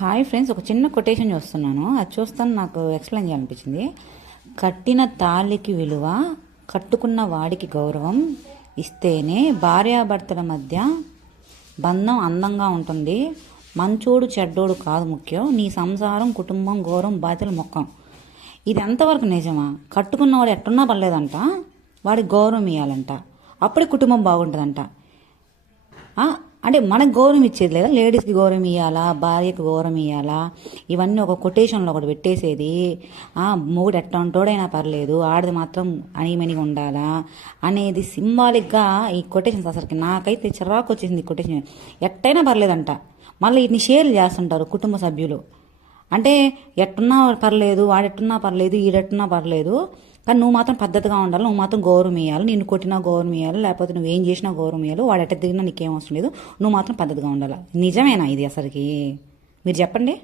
Hi friends ఒక చిన్న quotation చూస్తున్నాను. అది చూస్తాను నాకు ఎక్స్ప్లెయిన్ చేయాలనిపించింది. కట్టిన తాళికి విలువ కట్టుకున్న వాడికి గౌరవం ఇస్తేనే భార్యాభర్తల మధ్య బంధం అందంగా ఉంటుంది. మంచోడు చెడ్డోడు కాదు ముఖ్యం. నీ సంసారం కుటుంబం గౌరవం బాధ్యతలు మొక్కం. ఇది ఎంతవరకు నిజమా? కట్టుకున్నవాడు ఎట్టున్నా పర్లేదంట. వాడికి గౌరవం ఇవ్వాలంట అప్పుడే కుటుంబం బాగుంటుందంట. అంటే మనకు గౌరవం ఇచ్చేది లేదా? లేడీస్కి గౌరవం ఇవ్వాలా భార్యకి గౌరవం ఇవ్వాలా ఇవన్నీ ఒక కొటేషన్లో ఒకటి పెట్టేసేది. ఆ, ఎట్ట ఉంటాడైనా పర్లేదు ఆడది మాత్రం అణిమణిగా ఉండాలా? అనేది సింబాలిక్గా ఈ కొటేషన్స్ అసలుకి నాకైతే చిరాకు వచ్చేసింది ఈ కొటేషన్. ఎట్టయినా పర్లేదంట. మళ్ళీ ఇన్ని షేర్లు చేస్తుంటారు కుటుంబ సభ్యులు. అంటే ఎట్టున్నా పర్లేదు వాడెట్టున్నా పర్లేదు ఈడెట్టున్నా పర్లేదు కానీ నువ్వు మాత్రం పద్ధతిగా ఉండాలి నువ్వు మాత్రం గౌరవం ఇవ్వాలి నిన్ను కొట్టినా గౌరవం ఇవ్వాలి లేకపోతే నువ్వు ఏం చేసినా గౌరవం ఇవ్వాలి వాడు ఎట్ట దిగినా నీకేం అవసరం లేదు నువ్వు మాత్రం పద్ధతిగా ఉండాలి. నిజమేనా ఇది అసలుకి? మీరు చెప్పండి.